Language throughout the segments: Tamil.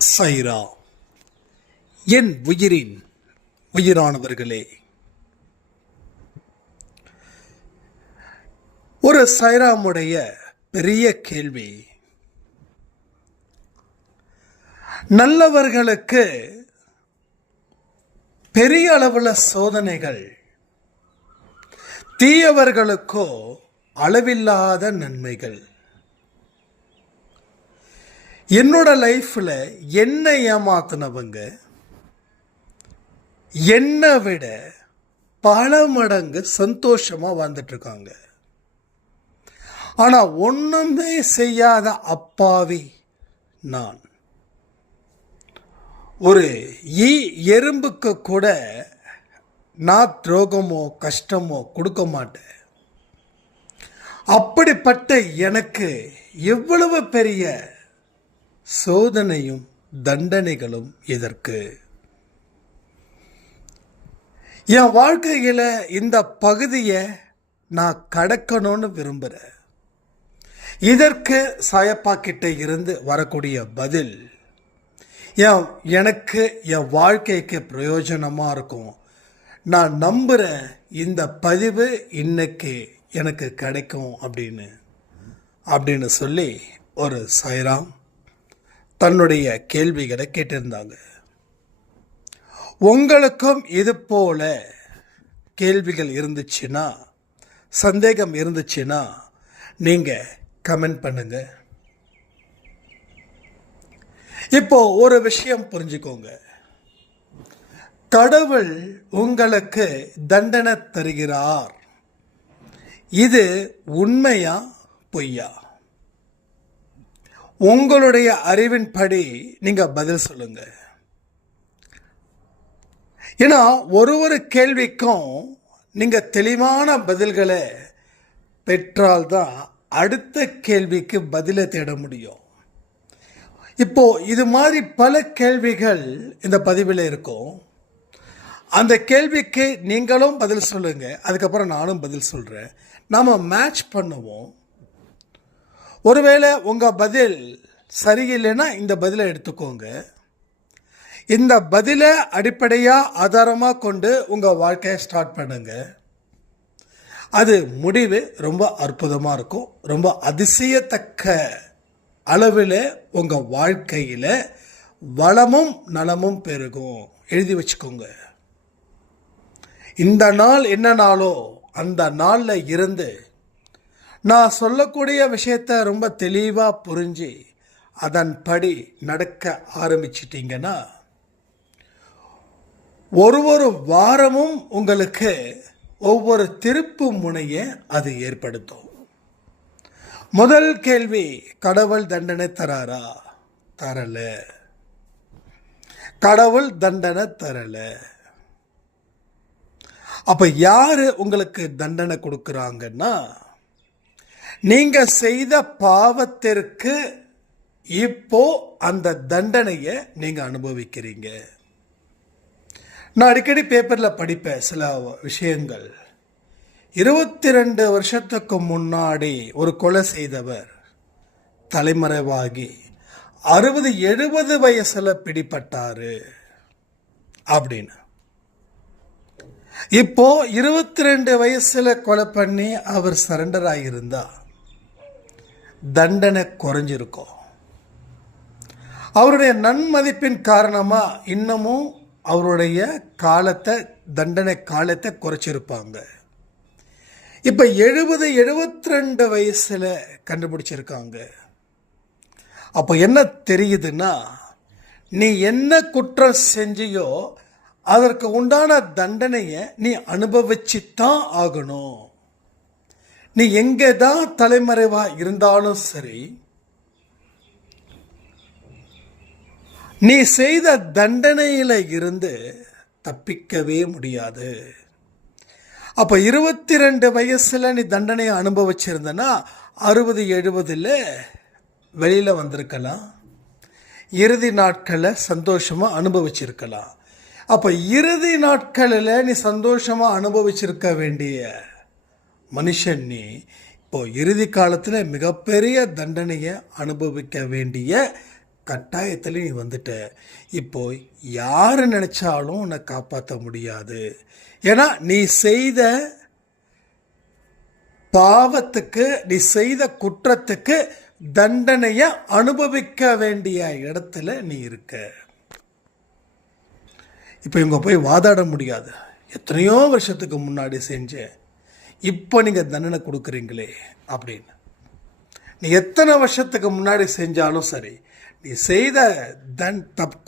சைரா, என் உயிரின் உயிரானவர்களே, ஒரு சைராமுடைய பெரிய கேள்வி, நல்லவர்களுக்கு பெரிய அளவுள்ள சோதனைகள், தீயவர்களுக்கோ அளவில்லாத நன்மைகள். என்னோட லைஃப்ல என்ன ஏமாத்தினவங்க என்னை விட பல மடங்கு சந்தோஷமா வாழ்ந்துட்டு இருக்காங்க. ஆனா ஒண்ணுமே செய்யாத அப்பாவி நான், ஒரு எறும்புக்கு கூட நான் துரோகமோ கஷ்டமோ கொடுக்க மாட்டேன். அப்படிப்பட்ட எனக்கு எவ்வளவு பெரிய சோதனையும் தண்டனைகளும் எதற்கு? என் வாழ்க்கையில் இந்த பகுதியை நான் கடக்கணும்னு விரும்புகிறேன். இதற்கு சாயப்பாக்கிட்ட இருந்து வரக்கூடிய பதில் எனக்கு என் வாழ்க்கைக்கு பிரயோஜனமாக இருக்கும். நான் நம்புகிறேன் இந்த பதிவு இன்னைக்கு எனக்கு கிடைக்கும் அப்படின்னு சொல்லி ஒரு சாய்ராம் தன்னுடைய கேள்விகளை கேட்டிருந்தாங்க. உங்களுக்கும் இது போல கேள்விகள் இருந்துச்சுன்னா, சந்தேகம் இருந்துச்சுன்னா நீங்க கமெண்ட் பண்ணுங்க. இப்போ ஒரு விஷயம் புரிஞ்சுக்கோங்க, கடவுள் உங்களுக்கு தண்டனை தருகிறார். இது உண்மையா பொய்யா? உங்களுடைய அறிவின்படி நீங்க பதில் சொல்லுங்க. ஏன்னா ஒரு கேள்விக்கும் நீங்க தெளிவான பதில்களை பெற்றால்தான் அடுத்த கேள்விக்கு பதிலை தேட முடியும். இப்போ இது மாதிரி பல கேள்விகள் இந்த பதிவில் இருக்கும். அந்த கேள்விக்கு நீங்களும் பதில் சொல்லுங்க, அதுக்கப்புறம் நானும் பதில் சொல்றேன். நாம மேட்ச் பண்ணுவோம். ஒருவேளை உங்க பதில் சரியில்லைன்னா இந்த பதிலை எடுத்துக்கோங்க. இந்த பதிலை அடிப்படையா ஆதாரமா கொண்டு உங்க வாழ்க்கையை ஸ்டார்ட் பண்ணுங்க. அது முடிவு ரொம்ப அற்புதமா இருக்கும். ரொம்ப அதிசயத்தக்க அளவில் உங்க வாழ்க்கையில வளமும் நலமும் பெருகும். எழுதி வச்சுக்கோங்க. இந்த நாள் என்ன நாளோ அந்த நாள்ல இருந்து நான் சொல்லக்கூடிய விஷயத்த ரொம்ப தெளிவாக புரிஞ்சு அதன்படி நடக்க ஆரம்பிச்சிட்டிங்கன்னா ஒரு வாரமும் உங்களுக்கு ஒவ்வொரு திருப்பு முனையை அது ஏற்படுத்தும். முதல் கேள்வி, கடவுள் தண்டனை தராரா? தரல. கடவுள் தண்டனை தரல. அப்ப யாரு உங்களுக்கு தண்டனை கொடுக்கறாங்கன்னா, நீங்க செய்த பாவத்திற்கு இப்போ அந்த தண்டனையை நீங்க அனுபவிக்கிறீங்க. நான் அடிக்கடி பேப்பர்ல படிப்பேன் சில விஷயங்கள். 22 வருஷத்துக்கு முன்னாடி ஒரு கொலை செய்தவர் தலைமறைவாகி 60-70 வயசுல பிடிபட்டாரு அப்படின்னு. இப்போ 22 வயசுல கொலை பண்ணி அவர் சரண்டர் ஆகியிருந்தா தண்டனை குறைஞ்சிருக்கும். அவருடைய நன்மதிப்பின் காரணமா இன்னமும் அவருடைய தண்டனை காலத்தை குறைச்சிருப்பாங்க. இப்ப 72 வயசுல கண்டுபிடிச்சிருக்காங்க. அப்ப என்ன தெரியுதுன்னா, நீ என்ன குற்றம் செஞ்சியோ அதற்கு உண்டான தண்டனையை நீ அனுபவிச்சுத்தான் ஆகணும். நீ எங்கதான் தலைமறைவா இருந்தாலும் சரி, நீ செய்த தண்டனையில இருந்து தப்பிக்கவே முடியாது. அப்ப 22 வயசுல நீ தண்டனையை அனுபவிச்சிருந்தனா 60-70 வெளியில வந்திருக்கலாம். இறுதி நாட்களை சந்தோஷமா அனுபவிச்சிருக்கலாம். அப்ப இறுதி நாட்களில் நீ சந்தோஷமா அனுபவிச்சிருக்க வேண்டிய மனுஷன் நீ இப்போ இறுதி காலத்தில் மிகப்பெரிய தண்டனையை அனுபவிக்க வேண்டிய கட்டாயத்தில் நீ வந்துட்ட. இப்போ யார் நினைச்சாலும் உன்னை காப்பாற்ற முடியாது. ஏன்னா நீ செய்த பாவத்துக்கு, நீ செய்த குற்றத்துக்கு தண்டனையை அனுபவிக்க வேண்டிய இடத்துல நீ இருக்க. இப்போ இவங்க போய் வாதாட முடியாது. எத்தனையோ வருஷத்துக்கு முன்னாடி செஞ்சேன், இப்போ நீங்கள் தண்டனை கொடுக்குறீங்களே அப்படின்னு. நீ எத்தனை வருஷத்துக்கு முன்னாடி செஞ்சாலும் சரி, நீ செய்த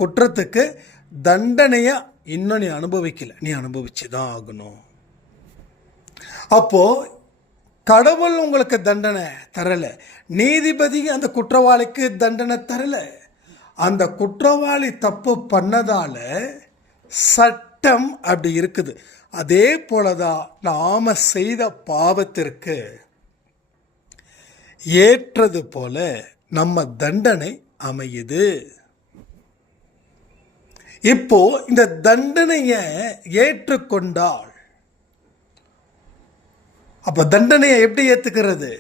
குற்றத்துக்கு தண்டனையை இன்னும் நீ அனுபவிக்கல, நீ அனுபவிச்சு தான் ஆகணும். அப்போ கடவுள் உங்களுக்கு தண்டனை தரல, நீதிபதி அந்த குற்றவாளிக்கு தண்டனை தரல. அந்த குற்றவாளி தப்பு பண்ணதால சட்டம் அப்படி இருக்குது. அதே போலதான் நாம செய்த பாவத்திற்கு ஏற்றது போல நம்ம தண்டனை அமையுது. இப்போ இந்த தண்டனையை ஏற்றுக்கொண்டால், அப்ப தண்டனையை எப்படி ஏத்துக்கிறது?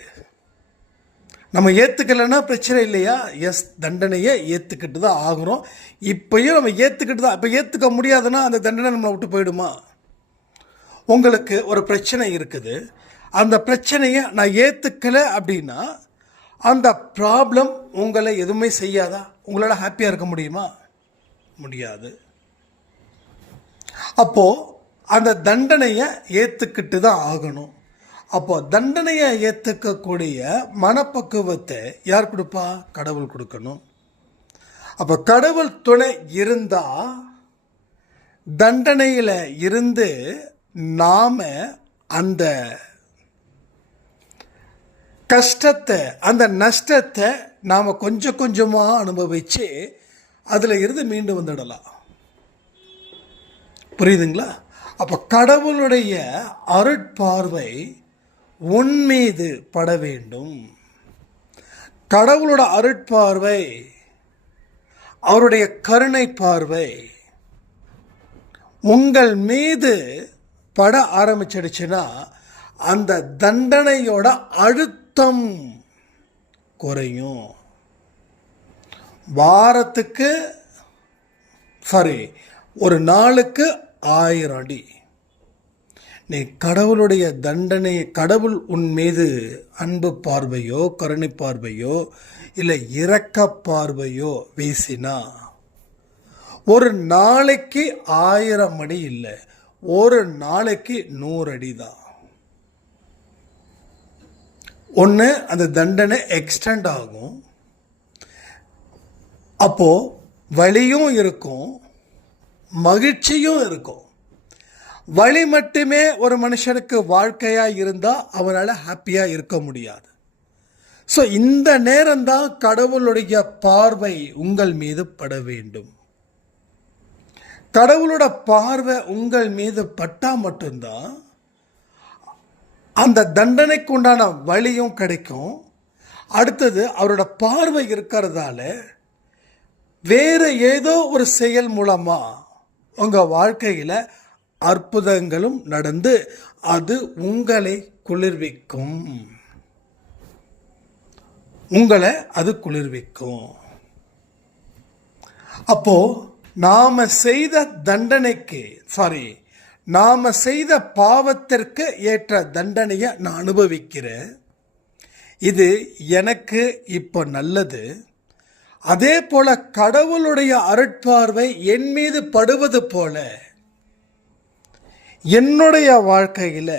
நம்ம ஏத்துக்கலன்னா பிரச்சனை இல்லையா? எஸ், தண்டனையை ஏத்துக்கிட்டு தான் ஆகுறோம். இப்பயும் நம்ம ஏத்துக்கிட்டு தான். இப்ப ஏத்துக்க முடியாதுன்னா அந்த தண்டனை நம்மளை விட்டு போயிடுமா? உங்களுக்கு ஒரு பிரச்சனை இருக்குது, அந்த பிரச்சனையை நான் ஏத்துக்கல அப்படின்னா அந்த ப்ராப்ளம் உங்களை எதுவுமே செய்யாதா? உங்களால் ஹாப்பியாக இருக்க முடியுமா? முடியாது. அப்போ அந்த தண்டனையை ஏற்றுக்கிட்டு தான் ஆகணும். அப்போ தண்டனையை ஏற்றுக்கக்கூடிய மனப்பக்குவத்தை யார் கொடுப்பா? கடவுள் கொடுக்கணும். அப்போ கடவுள் துணை இருந்தா தண்டனையில் இருந்து நாம அந்த கஷ்டத்தை, அந்த நஷ்டத்தை நாம் கொஞ்சம் கொஞ்சமாக அனுபவித்து அதில் இருந்து மீண்டு வந்துடலாம். புரியுதுங்களா? அப்போ கடவுளுடைய அருட்பார்வை உன் மீது பட வேண்டும். கடவுளோட அருட்பார்வை, அவருடைய கருணை பார்வை உங்கள் மீது பட ஆரம்பிச்சிடுச்சுன்னா அந்த தண்டனையோட அழுத்தம் குறையும். வாரத்துக்கு ஒரு நாளுக்கு 1000 அடி நீ கடவுளுடைய தண்டனை, கடவுள் உன் மீது அன்பு பார்வையோ கருணை பார்வையோ இல்லை இரக்க பார்வையோ வீசினா ஒரு நாளைக்கு 1000 அடி இல்லை, ஒரு நாளைக்கு 100 அடி தான். ஒன்று அந்த தண்டனை எக்ஸ்டெண்ட் ஆகும். அப்போ வலியும் இருக்கும், மகிழ்ச்சியும் இருக்கும். வலி மட்டுமே ஒரு மனுஷனுக்கு வாழ்க்கையாக இருந்தால் அவனால் ஹாப்பியாக இருக்க முடியாது. ஸோ இந்த நேரம்தான் கடவுளுடைய பார்வை உங்கள் மீது பட வேண்டும். கடவுளோட பார்வை உங்கள் மீது பட்டா மட்டும்தான் அந்த தண்டனைக்கு உண்டான வழியும் கிடைக்கும். அடுத்தது அவரோட பார்வை இருக்கிறதால வேறு ஏதோ ஒரு செயல் மூலமா உங்க வாழ்க்கையில அற்புதங்களும் நடந்து அது உங்களை குளிர்விக்கும். உங்களை அது குளிர்விக்கும். அப்போ நாம செய்த தண்டனைக்கு நாம செய்த பாவத்திற்கு ஏற்ற தண்டனையை நான் அனுபவிக்கிறேன். இது எனக்கு இப்போ நல்லது. அதே போல கடவுளுடைய அருட்பார்வை என் மீது படுவது போல என்னுடைய வாழ்க்கையில்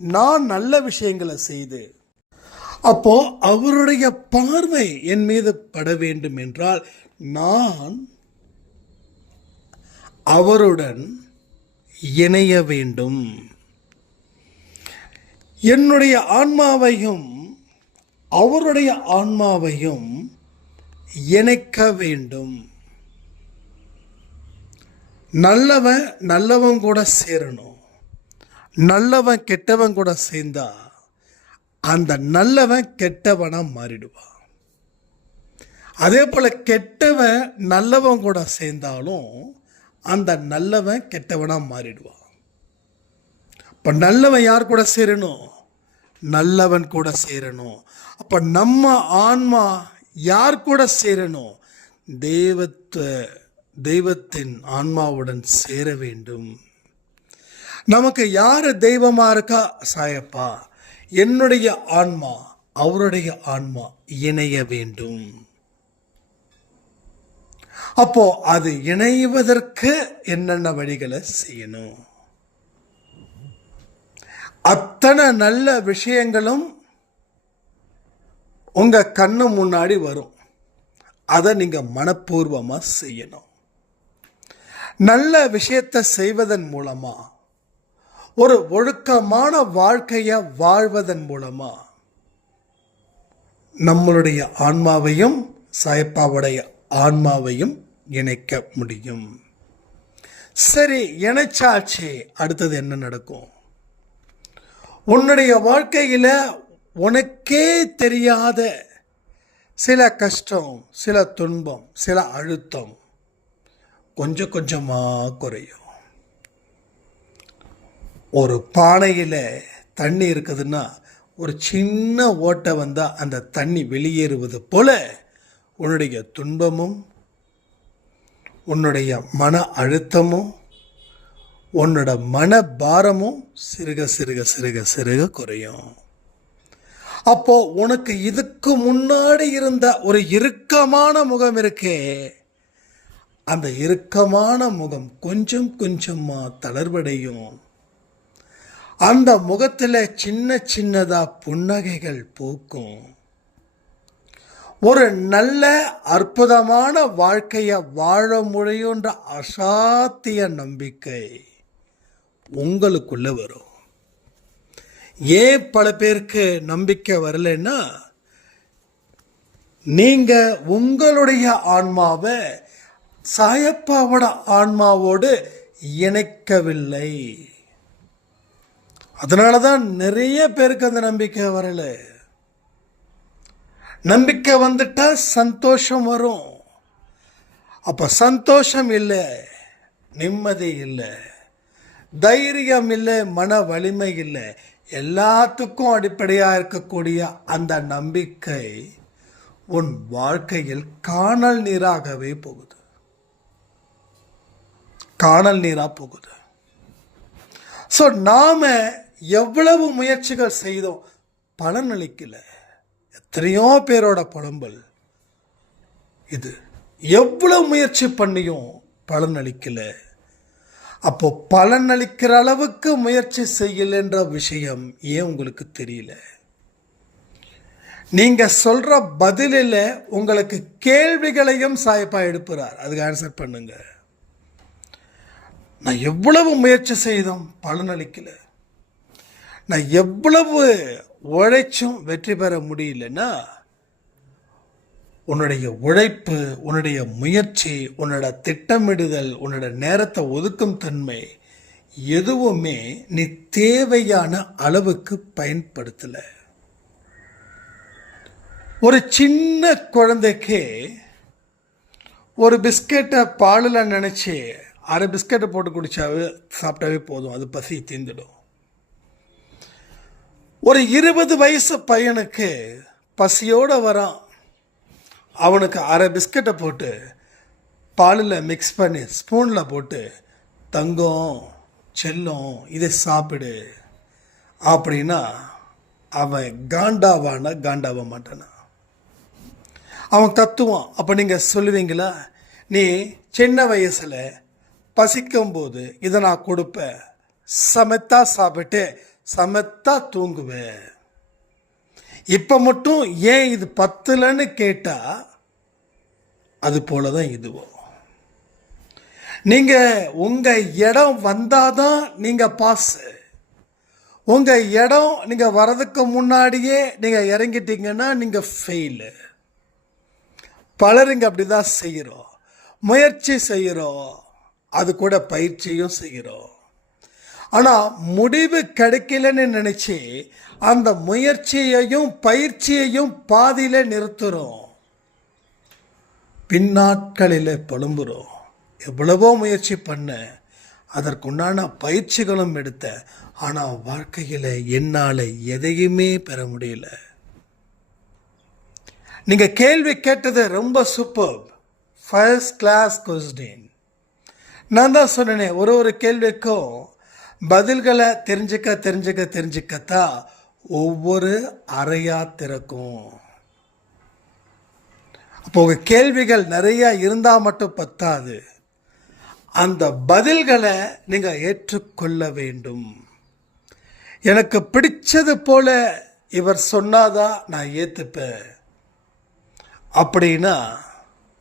நான் நல்ல விஷயங்களை செய்து அப்போ அவருடைய பார்வை என் மீது பட வேண்டும் என்றால் நான் அவருடன் இணைய வேண்டும். என்னுடைய ஆன்மாவையும் அவருடைய ஆன்மாவையும் இணைக்க வேண்டும். நல்லவன் கூட சேரணும். நல்லவன் கெட்டவன் கூட சேர்ந்தா அந்த நல்லவன் கெட்டவனா மாறிடுவான். அதே போல கெட்டவன் நல்லவன் கூட சேர்ந்தாலும் அந்த நல்லவன் கெட்டவனா மாறிடுவான். அப்ப நல்லவன் யார் கூட சேரணும்? நல்லவன் கூட சேரணும். அப்ப நம்ம ஆன்மா யார் கூட சேரணும்? தெய்வத்தின் ஆன்மாவுடன் சேர வேண்டும். நமக்கு யார் தெய்வமாக இருக்கா? சாயப்பா. என்னுடைய ஆன்மா அவருடைய ஆன்மா இணைய வேண்டும். அப்போ அது இணைவதற்கு என்னென்ன வழிகளை செய்யணும்? அத்தனை நல்ல விஷயங்களும் உங்க கண்ணு முன்னாடி வரும். அதை நீங்க மனப்பூர்வமா செய்யணும். நல்ல விஷயத்தை செய்வதன் மூலமா, ஒரு ஒழுக்கமான வாழ்க்கையை வாழ்வதன் மூலமா நம்மளுடைய ஆன்மாவையும் சாயப்பாவுடைய ஆன்மாவையும் இணைக்க முடியும். சரி, இணைச்சாச்சு. அடுத்தது என்ன நடக்கும்? உன்னுடைய வாழ்க்கையில் உனக்கே தெரியாத சில கஷ்டம், சில துன்பம், சில அழுத்தம் கொஞ்சம் கொஞ்சமாக குறையும். ஒரு பானையில் தண்ணி இருக்குதுன்னா ஒரு சின்ன ஓட்டை வந்தால் அந்த தண்ணி வெளியேறுவது போல உன்னுடைய துன்பமும், உன்னுடைய மன அழுத்தமும், உன்னோட மன பாரமும் சிறுக சிறுக சிறுக சிறுக குறையும். அப்போ உனக்கு இதுக்கு முன்னாடி இருந்த ஒரு இறுக்கமான முகம் இருக்கே, அந்த இறுக்கமான முகம் கொஞ்சம் கொஞ்சமா தளர்வடையும். அந்த முகத்தில் சின்ன சின்னதா புன்னகைகள் பூக்கும். ஒரு நல்ல அற்புதமான வாழ்க்கையை வாழ முடியுன்ற அசாத்திய நம்பிக்கை உங்களுக்குள்ள வரும். ஏன் பல பேருக்கு நம்பிக்கை வரலைன்னா, நீங்க உங்களுடைய ஆன்மாவை சாயப்பாவோட ஆன்மாவோடு இணைக்கவில்லை. அதனாலதான் நிறைய பேருக்கு அந்த நம்பிக்கை வரல. நம்பிக்கை வந்துட்டா சந்தோஷம் வரும். அப்ப சந்தோஷம் இல்லை, நிம்மதி இல்லை, தைரியம் இல்லை, மன வலிமை இல்லை. எல்லாத்துக்கும் அடிப்படையாக இருக்கக்கூடிய அந்த நம்பிக்கை உன் வாழ்க்கையில் காணல் நீராகவே போகுது. காணல் நீராக போகுது. ஸோ நாம எவ்வளவு முயற்சிகள் செய்தோம், பலனளிக்கல. எத்தனையோ பேரோட புலம்பல் இது. எவ்வளவு முயற்சி பண்ணியும் பலனளிக்கல. அப்போ பலனளிக்கிற அளவுக்கு முயற்சி செய்யலன்ற விஷயம் ஏன் உங்களுக்கு தெரியல? நீங்க சொல்ற பதிலில் உங்களுக்கு கேள்விகளையும் சாயப்பா எழுப்புறார். அதுக்கு ஆன்சர் பண்ணுங்க. நான் எவ்வளவு முயற்சி செய்தோம், பலனளிக்கல. நான் எவ்வளவு உழைச்சும் வெற்றி பெற முடியலன்னா, உன்னுடைய உழைப்பு, உன்னுடைய முயற்சி, உன்னோட திட்டமிடுதல், உன்னோட நேரத்தை ஒதுக்கும் தன்மை எதுவுமே நீ தேவையான அளவுக்கு பயன்படுத்தல. ஒரு சின்ன குழந்தைக்கு ஒரு பிஸ்கெட்டை பாலில் நினைச்சு அரை பிஸ்கெட்டை போட்டு குடிச்சாவே சாப்பிட்டாவே போதும், அது பசி தீர்ந்துடும். ஒரு 20 வயசு பையனுக்கு பசியோட வரான், அவனுக்கு அரை பிஸ்கெட்டை போட்டு பாலில் மிக்ஸ் பண்ணி ஸ்பூனில் போட்டு, தங்கம் செல்லம் இதை சாப்பிடு அப்படின்னா அவன் காண்டாவானா? காண்டாவ மாட்டானா? அவன் கத்துவான். அப்போ நீங்கள் சொல்லுவீங்களா, நீ சின்ன வயசில் பசிக்கும்போது இதை நான் கொடுப்பேன், சமைத்தா சாப்பிட்டு சமைத்தா தூங்குவேன், இப்போ மட்டும் ஏன் இது பத்தலன்னு கேட்டால் அது போல தான் இதுவும். நீங்கள் உங்கள் இடம் வந்தாதான் நீங்கள் பாஸ். உங்கள் இடம் நீங்கள் வர்றதுக்கு முன்னாடியே நீங்கள் இறங்கிட்டீங்கன்னா நீங்கள் ஃபெயிலு. பலருங்க அப்படி தான் செய்கிறோம். முயற்சி செய்கிறோம், அது கூட பயிற்சியும் செய்கிறோம். ஆனால் முடிவு கிடைக்கலன்னு நினச்சி அந்த முயற்சியையும் பயிற்சியையும் பாதியில் நிறுத்துகிறோம். பின்னாட்களில் புலம்புறோம். எவ்வளவோ முயற்சி பண்ண, அதற்குண்டான பயிற்சிகளும் எடுத்த, ஆனால் வாழ்க்கையில் என்னால் எதையுமே பெற முடியல. நீங்கள் கேள்வி கேட்டது ரொம்ப சூப்பர். First class question. நான் தான் சொன்னேனே, ஒரு கேள்விக்கும் பதில்களை தெரிஞ்சுக்கத்தான் ஒவ்வொரு அறையா திறக்கும். அப்போ உங்கள் கேள்விகள் நிறையா இருந்தால் மட்டும் பத்தாது, அந்த பதில்களை நீங்கள் ஏற்றுக்கொள்ள வேண்டும். எனக்கு பிடிச்சது போல இவர் சொன்னாதான் நான் ஏற்றுப்பேன் அப்படின்னா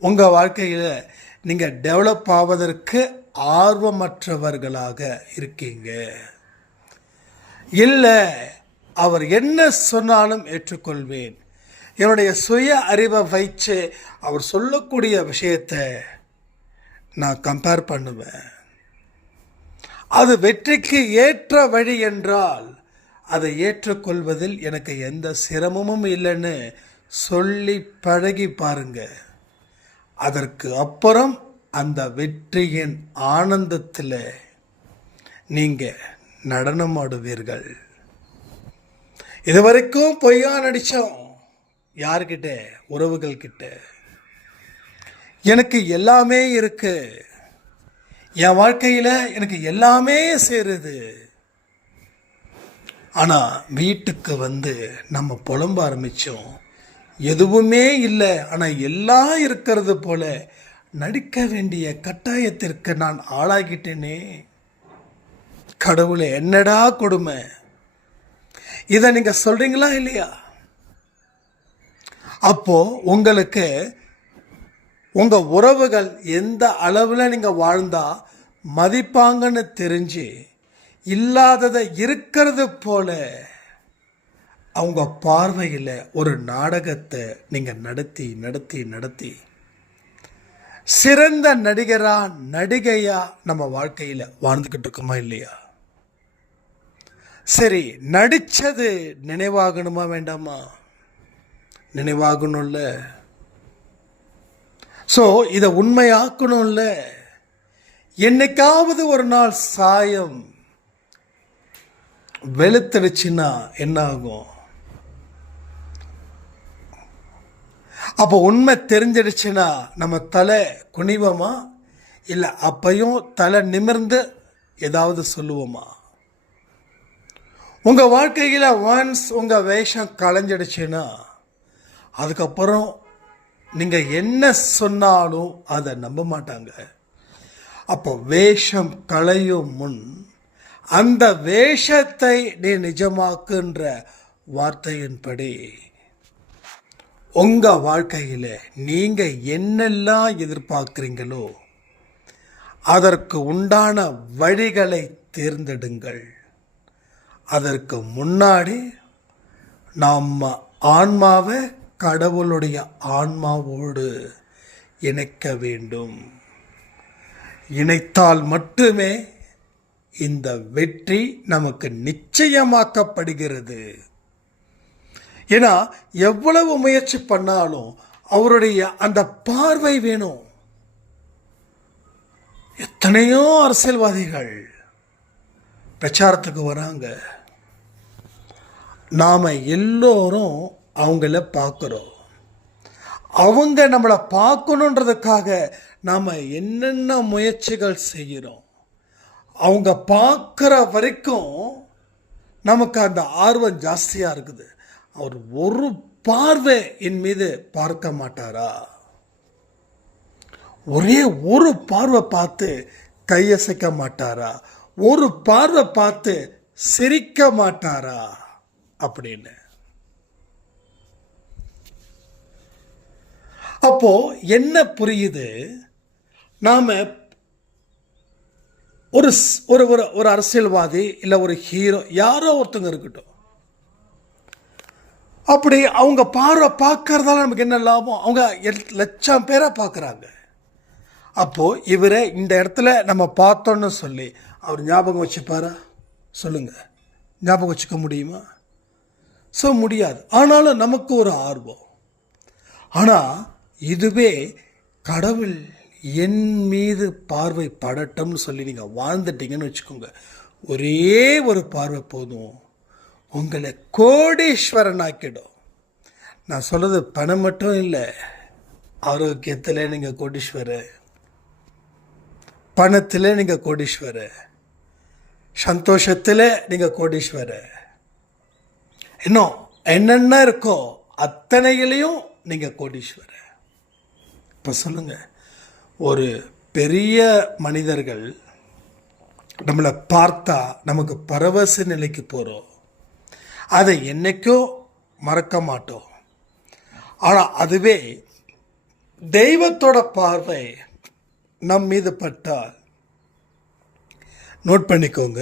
உங்கள் வாழ்க்கையில் நீங்கள் டெவலப் ஆவதற்கு ஆர்வமற்றவர்களாக இருக்கீங்க. இல்லை, அவர் என்ன சொன்னாலும் ஏற்றுக்கொள்வேன், என்னுடைய சுய அறிவை வைத்து அவர் சொல்லக்கூடிய விஷயத்தை நான் கம்பேர் பண்ணுவேன், அது வெற்றிக்கு ஏற்ற வழி என்றால் அதை ஏற்றுக்கொள்வதில் எனக்கு எந்த சிரமமும் இல்லைன்னு சொல்லி பழகி பாருங்க. அதற்கு அப்புறம் அந்த வெற்றியின் ஆனந்தத்தில் நீங்கள் நடனமாடுவீர்கள். இதுவரைக்கும் பொய்யா நடித்தோம். யார்கிட்ட? உறவுகள்கிட்ட. எனக்கு எல்லாமே இருக்கு, என் வாழ்க்கையில் எனக்கு எல்லாமே சேருது. ஆனால் வீட்டுக்கு வந்து நம்ம புலம்ப ஆரம்பித்தோம், எதுவுமே இல்லை, ஆனால் எல்லாம் இருக்கிறது போல நடிக்க வேண்டிய கட்டாயத்திற்கு நான் ஆளாகிட்டேனே. கடவுளே, என்னடா கொடுமை. இதை நீங்கள் சொல்கிறீங்களா இல்லையா? அப்போது உங்களுக்கு உங்கள் உறவுகள் எந்த அளவில் நீங்கள் வாழ்ந்தா மதிப்பாங்கன்னு தெரிஞ்சு இல்லாததை இருக்கிறது போல அவங்க பார்வையில் ஒரு நாடகத்தை நீங்கள் நடத்தி சிறந்த நடிகையா நம்ம வாழ்க்கையில் வாழ்ந்துக்கிட்டு இருக்கோமா இல்லையா? சரி, நடித்தது நினைவாகணுமா வேண்டாமா? நினைவாகணும்ல. ஸோ இதை உண்மையாக்கணும்ல. என்னைக்காவது ஒரு நாள் சாயம் வெளுத்துடுச்சுன்னா என்ன ஆகும்? அப்போ உண்மை தெரிஞ்சிடுச்சுன்னா நம்ம தலை குனிவோமா? இல்லை அப்பையும் தலை நிமிர்ந்து ஏதாவது சொல்லுவோமா? உங்கள் வாழ்க்கையில் ஒன்ஸ் உங்கள் வேஷம் களைஞ்சிடுச்சுன்னா அதுக்கப்புறம் நீங்கள் என்ன சொன்னாலும் அதை நம்ப மாட்டாங்க. அப்போ வேஷம் களையும் முன் அந்த வேஷத்தை நீ நிஜமாக்குன்ற வார்த்தையின்படி உங்கள் வாழ்க்கையில் நீங்கள் என்னெல்லாம் எதிர்பார்க்குறீங்களோ அதற்கு உண்டான வழிகளை தேர்ந்தெடுங்கள். அதற்கு முன்னாடி நாம் ஆன்மாவை கடவுளுடைய ஆன்மாவோடு இணைக்க வேண்டும். இணைத்தால் மட்டுமே இந்த வெற்றி நமக்கு நிச்சயமாக்கப்படுகிறது. ஏன்னா எவ்வளவு முயற்சி பண்ணாலும் அவருடைய அந்த பார்வை வேணும். எத்தனையோ அரசியல்வாதிகள் பிரச்சாரத்துக்கு வராங்க, நாம் எல்லோரும் அவங்கள பார்க்குறோம். அவங்க நம்மளை பார்க்கணுன்றதுக்காக நாம் என்னென்ன முயற்சிகள் செய்கிறோம். அவங்க பார்க்குற வரைக்கும் நமக்கு அந்த ஆர்வம் ஜாஸ்தியாக இருக்குது. அவர் ஒரு பார்வை என் மீது பார்க்க மாட்டாரா? ஒரே ஒரு பார்வை பார்த்து கையசைக்க மாட்டாரா? ஒரு பார்வை பார்த்து சிரிக்க மாட்டாரா அப்படின்னு. அப்போ என்ன புரியுது? நாம ஒரு ஒரு அரசியல்வாதி இல்லை ஒரு ஹீரோ யாரோ ஒருத்தங்க இருக்கட்டும், அப்படி அவங்க பார்வை பார்க்கறதால நமக்கு என்ன லாபம்? அவங்க லட்சம் பேரை பார்க்குறாங்க. அப்போது இவரை இந்த இடத்துல நம்ம பார்த்தோன்னு சொல்லி அவர் ஞாபகம் வச்சுப்பாரா? சொல்லுங்கள், ஞாபகம் வச்சுக்க முடியுமா? ஸோ முடியாது. ஆனாலும் நமக்கு ஒரு ஆர்வம். ஆனால் இதுவே கடவுள் என் மீது பார்வை படட்டும்னு சொல்லி நீங்கள் வாழ்ந்துட்டீங்கன்னு வச்சுக்கோங்க, ஒரே ஒரு பார்வை போதும், உங்களை கோடீஸ்வரன் ஆக்கிடும். நான் சொல்கிறது பணம் மட்டும் இல்லை, ஆரோக்கியத்தில் நீங்கள் கோடீஸ்வரர், பணத்தில் நீங்கள் கோடீஸ்வரர், சந்தோஷத்தில் நீங்கள் கோடீஸ்வரர், இன்னும் என்னென்ன இருக்கோ அத்தனையிலையும் நீங்கள் கோடீஸ்வரர். இப்போ சொல்லுங்கள், ஒரு பெரிய மனிதர்கள் நம்மளை பார்த்தா நமக்கு பரவச நிலைக்கு போகிறோம், அதை என்றைக்கும் மறக்க மாட்டோம். ஆனால் அதுவே தெய்வத்தோட பார்வை நம் மீது பட்டால், நோட் பண்ணிக்கோங்க,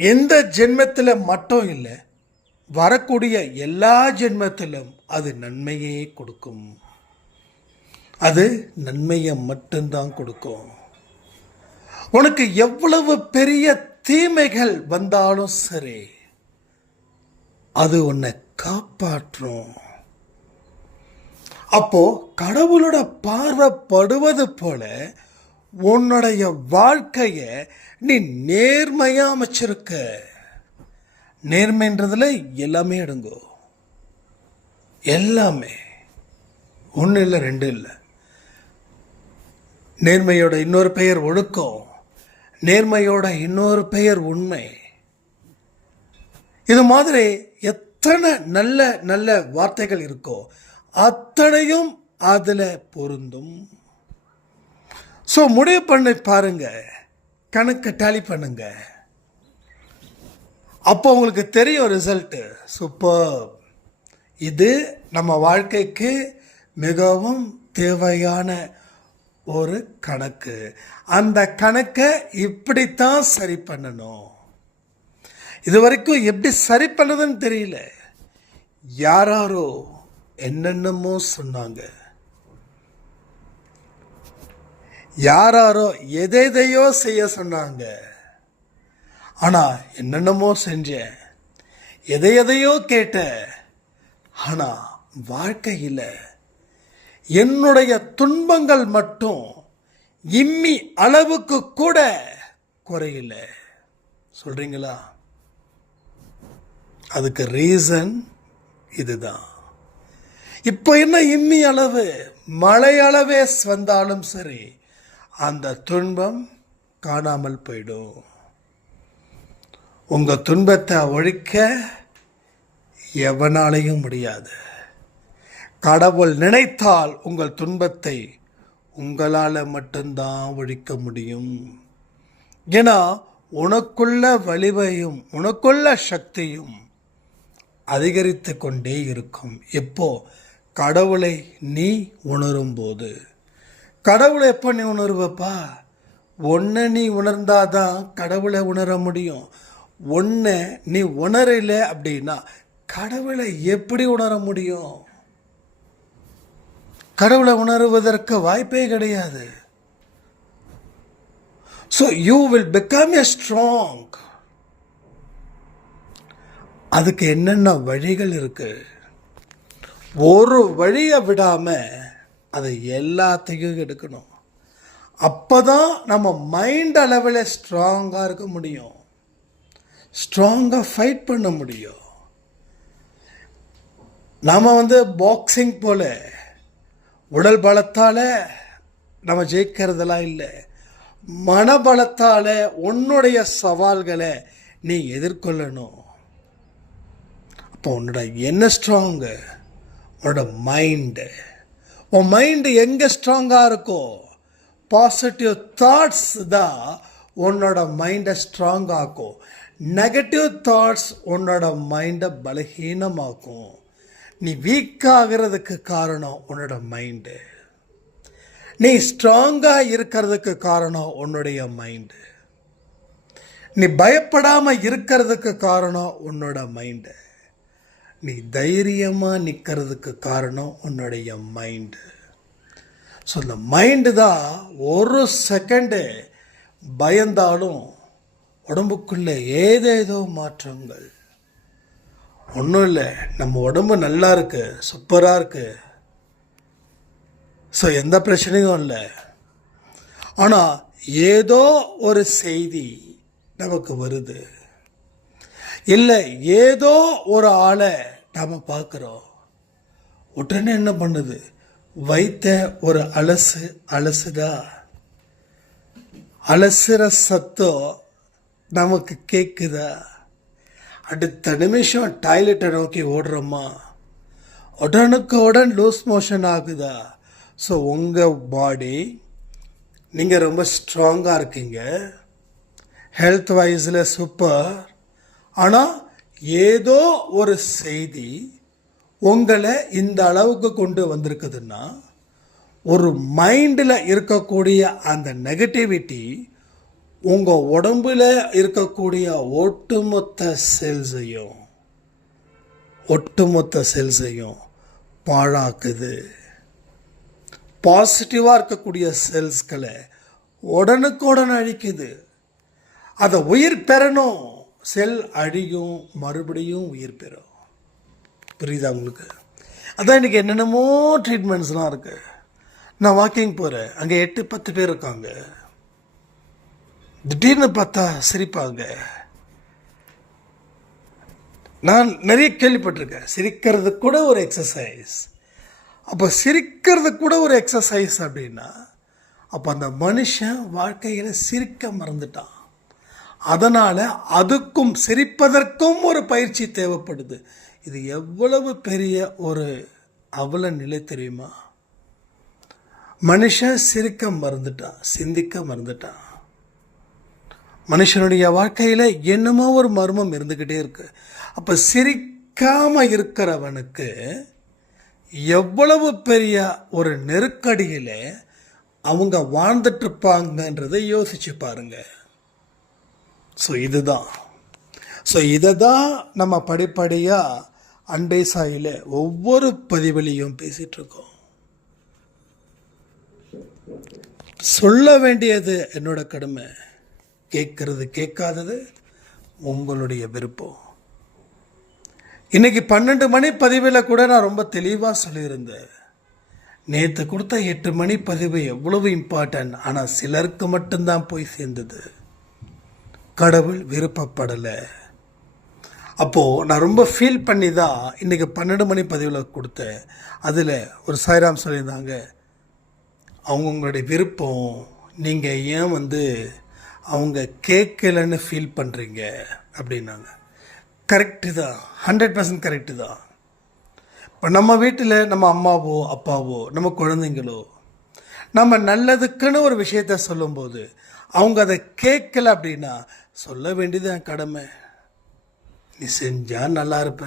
எந்த ஜென்மத்தில் மட்டும் இல்லை, வரக்கூடிய எல்லா ஜென்மத்திலும் அது நன்மையே கொடுக்கும். அது நன்மையை மட்டும்தான் கொடுக்கும். உனக்கு எவ்வளவு பெரிய தீமைகள் வந்தாலும் சரி, அது உன்னை காப்பாற்றும். அப்போ கடவுளோட பார்வைப்படுவது போல உன்னுடைய வாழ்க்கைய நீ நேர்மையா அமைச்சிருக்க. நேர்மைன்றதுல எல்லாமே அடங்கோ, எல்லாமே. ஒன்று இல்லை, ரெண்டு இல்லை. நேர்மையோட இன்னொரு பெயர் ஒழுக்கம், நேர்மையோட இன்னொரு பெயர் உண்மை. இது மாதிரி எத்தனை நல்ல நல்ல வார்த்தைகள் இருக்கோ அத்தனையும் அதில் பொருந்தும். ஸோ முடிவு பண்ணி பாருங்க, கணக்கு டேலி பண்ணுங்க, அப்போ உங்களுக்கு தெரியும் ரிசல்ட்டு. சூப்பர், இது நம்ம வாழ்க்கைக்கு மிகவும் தேவையான ஒரு கணக்கு. அந்த கணக்கை இப்படித்தான் சரி பண்ணணும். இது வரைக்கும் எப்படி சரி பண்ணதுன்னு தெரியல. யாரோ என்னென்னமோ சொன்னாங்க, யாரோ எதையோ செய்ய சொன்னாங்க. ஆனால் என்னென்னமோ செஞ்சேன், எதையோ கேட்டேன். ஆனால் வாழ்க்கையில் என்னுடைய துன்பங்கள் மட்டும் இம்மி அளவுக்கு கூட குறையில. சொல்றீங்களா? அதுக்கு ரீசன் இதுதான். இப்போ என்ன இம்மி அளவு, மழை அளவே வந்தாலும் சரி, அந்த துன்பம் காணாமல் போயிடும். உங்க துன்பத்தை ஒழிக்க எவனாலையும் முடியாது. கடவுள் நினைத்தால் உங்கள் துன்பத்தை உங்களால் மட்டும்தான் ஒழிக்க முடியும். ஏன்னா உனக்குள்ள வலிமையும் உனக்குள்ள சக்தியும் அதிகரித்து கொண்டே இருக்கும். எப்போ? கடவுளை நீ உணரும் போது. கடவுளை எப்போ நீ உணர்வப்பா? ஒன்றை நீ உணர்ந்தாதான் கடவுளை உணர முடியும். ஒன்றை நீ உணரல அப்படின்னா கடவுளை எப்படி உணர முடியும்? கடவுளை உணர்வதற்கு வாய்ப்பே கிடையாது. So you will become a strong. அதுக்கு என்னென்ன வழிகள் இருக்கு? ஒரு வழியை விடாம அதை எல்லாத்தையும் எடுக்கணும். அப்பதான் நம்ம மைண்ட் அளவில் ஸ்ட்ராங்கா இருக்க முடியும், ஸ்ட்ராங்கா ஃபைட் பண்ண முடியும். நாம பாக்ஸிங் போல உடல் பலத்தால நம்ம ஜெயிக்கிறதெல்லாம் இல்லை, மனபலத்தால உன்னுடைய சவால்களை நீ எதிர்கொள்ளணும். அப்போ உன்னோட என்ன ஸ்ட்ராங்கு? உன்னோட மைண்டு. உன் மைண்டு எங்கே ஸ்ட்ராங்காக இருக்கோ, பாசிட்டிவ் தாட்ஸ் தான் உன்னோட மைண்டை ஸ்ட்ராங் ஆக்கும். நெகட்டிவ் தாட்ஸ் உன்னோட மைண்டை பலகீனமாக்கும். நீ வீக் ஆகிறதுக்கு காரணம் உன்னோட மைண்டு. நீ ஸ்ட்ராங்காக இருக்கிறதுக்கு காரணம் உன்னுடைய மைண்டு. நீ பயப்படாமல் இருக்கிறதுக்கு காரணம் உன்னோட மைண்டு. நீ தைரியமாக நிற்கிறதுக்கு காரணம் உன்னுடைய மைண்டு. ஸோ இந்த மைண்டு தான் ஒரு செகண்டு பயந்தாலும் உடம்புக்குள்ளே ஏதேதோ மாற்றங்கள். ஒன்றும் இல்லை, நம்ம உடம்பு நல்லா இருக்கு, சூப்பராக இருக்கு, ஸோ எந்த பிரச்சனையும் இல்லை. ஆனால் ஏதோ ஒரு செய்தி நமக்கு வருது, இல்லை ஏதோ ஒரு ஆளை நாம் பார்க்குறோம், உடனே என்ன பண்ணுது? வைத்த ஒரு அலசுதா, அலசுற சத்தம் நமக்கு கேட்குதா? அடுத்த நிமிஷம் டாய்லெட்டை நோக்கி ஓடுறோமா? உடனுக்கு உடன் லூஸ் மோஷன் ஆகுதா? ஸோ உங்கள் பாடி, நீங்கள் ரொம்ப ஸ்ட்ராங்காக இருக்கீங்க, ஹெல்த் வைஸில் சூப்பர். ஆனால் ஏதோ ஒரு செய்தி உங்களை இந்த அளவுக்கு கொண்டு வந்திருக்குதுன்னா, ஒரு மைண்டில் இருக்கக்கூடிய அந்த நெகட்டிவிட்டி உங்கள் உடம்புல இருக்கக்கூடிய ஒட்டுமொத்த செல்ஸையும் பாழாக்குது. பாசிட்டிவாக இருக்கக்கூடிய செல்ஸ்களை உடனுக்குடன் அழிக்குது. அதை உயிர் பெறணும், செல் அழியும், மறுபடியும் உயிர் பெறும். புரியுதா உங்களுக்கு? அதான் இன்றைக்கி என்னென்னமோ ட்ரீட்மெண்ட்ஸ்லாம் இருக்குது. நான் வாக்கிங் போகிறேன், அங்கே 8-10 பேர் இருக்காங்க. திடீர்னு பார்த்தா சிரிப்பாங்க. நான் நிறைய கேள்விப்பட்டிருக்கேன், சிரிக்கிறது கூட ஒரு எக்ஸசைஸ். அப்போ சிரிக்கிறது கூட ஒரு எக்ஸசைஸ் அப்படின்னா, அப்போ அந்த மனுஷன் வாழ்க்கையில் சிரிக்க மறந்துட்டான். அதனால் அதுக்கும் சிரிப்பதற்கும் ஒரு பயிற்சி தேவைப்படுது. இது எவ்வளவு பெரிய ஒரு அவல நிலை தெரியுமா? மனுஷன் சிரிக்க மறந்துட்டான், சிந்திக்க மறந்துட்டான். மனுஷனுடைய வாழ்க்கையில் என்னமோ ஒரு மர்மம் இருந்துக்கிட்டே இருக்கு. அப்போ சிரிக்காமல் இருக்கிறவனுக்கு எவ்வளவு பெரிய ஒரு நெருக்கடியில் அவங்க வாழ்ந்துட்டுருப்பாங்கன்றதை யோசிச்சு பாருங்க. ஸோ இதை தான் நம்ம படிப்படியாக அண்டை சாயில் ஒவ்வொரு பதிவிலையும் பேசிகிட்ருக்கோம். சொல்ல வேண்டியது என்னோட கடமை, கேட்கறது கேட்காதது உங்களுடைய விருப்பம். இன்னைக்கு 12 மணி பதிவில் கூட நான் ரொம்ப தெளிவாக சொல்லியிருந்தேன். நேற்று கொடுத்த 8 மணி பதிவு எவ்வளவு இம்பார்ட்டன்ட், ஆனால் சிலருக்கு மட்டும்தான் போய் சேர்ந்தது. கடவுள் விருப்பப்படலை. அப்போது நான் ரொம்ப ஃபீல் பண்ணி தான் இன்றைக்கி 12 மணி பதிவில் கொடுத்தேன். அதில் ஒரு சாய்ராம் சொல்லியிருந்தாங்க, அவங்கவுங்களுடைய விருப்பம், நீங்கள் ஏன் அவங்க கேட்கலன்னு ஃபீல் பண்ணுறீங்க அப்படின்னாங்க. கரெக்டு தான், 100% கரெக்டு தான். இப்போ நம்ம வீட்டில் நம்ம அம்மாவோ அப்பாவோ நம்ம குழந்தைங்களோ நம்ம நல்லதுக்குன்னு ஒரு விஷயத்த சொல்லும்போது அவங்க அதை கேட்கல அப்படின்னா, சொல்ல வேண்டியது என் கடமை. நீ செஞ்சால் நல்லா இருப்ப,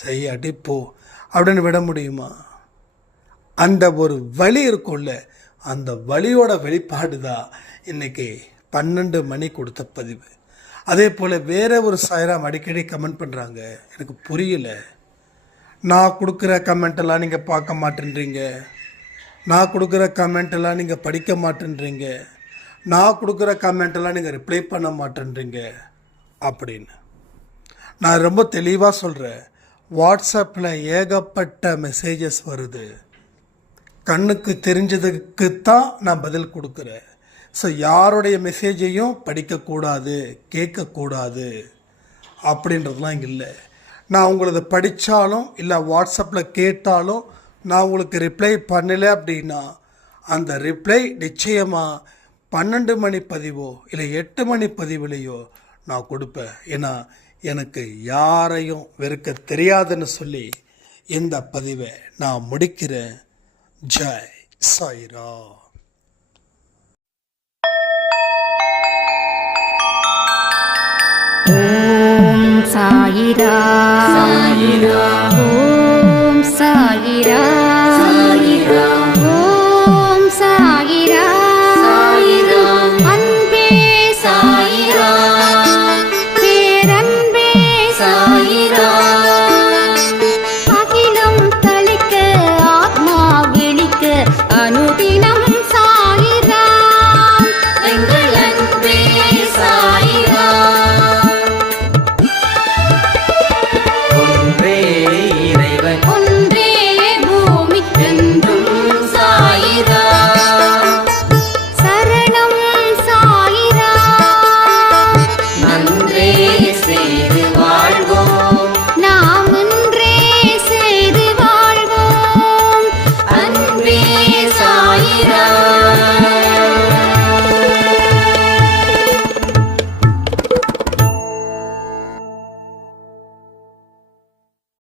செய்யாட்டி போ அப்படின்னு விட முடியுமா? அந்த ஒரு வலி இருக்கும்ல, அந்த வலியோட வெளிப்பாடு தான் இன்றைக்கி 12 மணி கொடுத்த பதிவு. அதே போல் வேறு ஒரு சாய்ராம் அடிக்கடி கமெண்ட் பண்ணுறாங்க, எனக்கு புரியல, நான் கொடுக்குற கமெண்ட்டெல்லாம் நீங்கள் பார்க்க மாட்டேன்றீங்க, நான் கொடுக்குற கமெண்ட்டெல்லாம் நீங்கள் படிக்க மாட்டேன்றீங்க, நான் கொடுக்குற கமெண்ட்டெல்லாம் நீங்கள் ரிப்ளை பண்ண மாட்டேன்றீங்க அப்படின்னு. நான் ரொம்ப தெளிவாக சொல்கிறேன், வாட்ஸ்அப்பில் ஏகப்பட்ட மெசேஜஸ் வருது, கண்ணுக்கு தெரிஞ்சதுக்கு தான் நான் பதில் கொடுக்குறேன். ஸோ யாருடைய மெசேஜையும் படிக்கக்கூடாது, கேட்கக்கூடாது அப்படின்றதுலாம் இங்கே இல்லை. நான் உங்களது படித்தாலும் இல்லை வாட்ஸ்அப்பில் கேட்டாலும் நான் உங்களுக்கு ரிப்ளை பண்ணலை அப்படின்னா அந்த ரிப்ளை நிச்சயமாக 12 மணி பதிவோ இல்லை 8 மணி பதிவுலையோ நான் கொடுப்பேன். ஏன்னா எனக்கு யாரையும் வெறுக்க தெரியாதுன்னு சொல்லி இந்த பதிவை நான் முடிக்கிறேன். ஜெய் சாய்ராம். ஓம் சாயிரா, ஓம் சாயிரா.